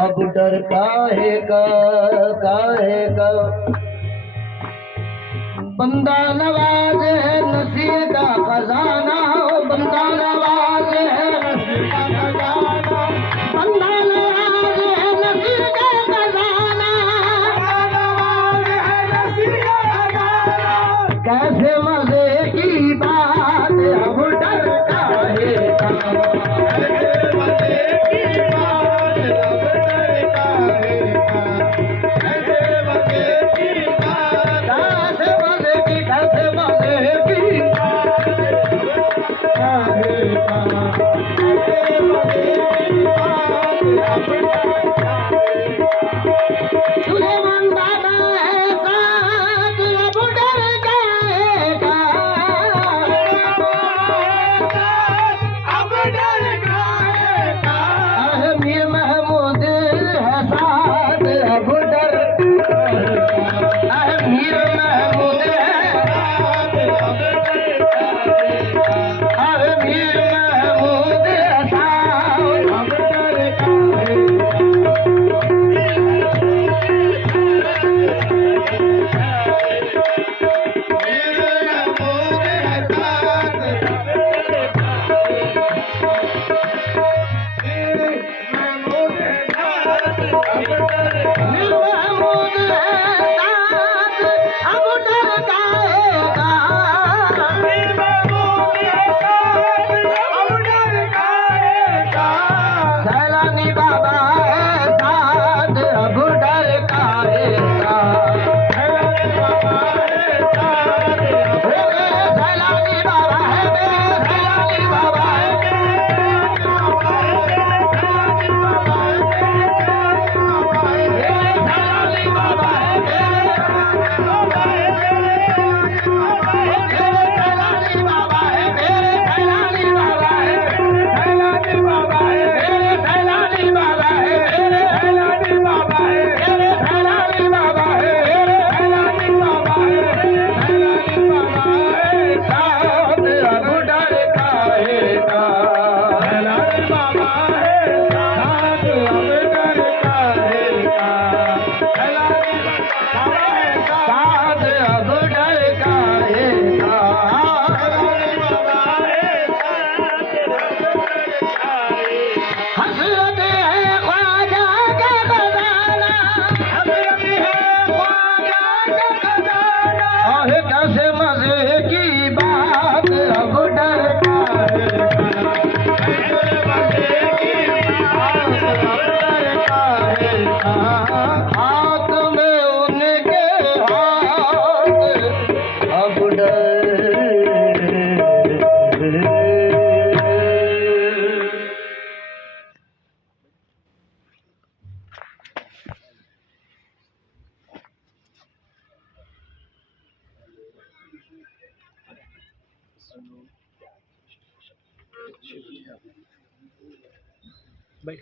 अब डर काहे का बंदा नवाज है नसीब का खजाना, बंदा नवाज है नसीब का खजाना, बंदा नवाज है नसीब का खजाना, नवाज है नसीब का खजाना। कैसे मजे की बात अब डर काहे का, कैसे मजे की बात अब डर काहे का, कैसे मजे की बात, कैसे मजे की, कैसे मजे की बात काहे का, कैसे मजे की बात अब डर काहे का। सुलेमान बाबा है साथ अब डर काहे का, अब डर काहे का। मीर महमूद है साथ अब डर काहे का, मीर महमूद है साथ अब डर काहे का, मीर महमूद है साथ अब डर काहे सैलानी बाबा है साथ अब डर काहे का, सैलानी बाबा है साथ, सैलानी बाबा है, सैलानी बाबा है, सैलानी बाबा हसरत है ख्वाजा का खजाना, हसरत है ख्वाजा का खजाना। आहे कैसे मजे की बात अब डर काहे का, कैसे मजे की बात अब डर काहे का। हाथ में उनके हाथ अब डर बैठ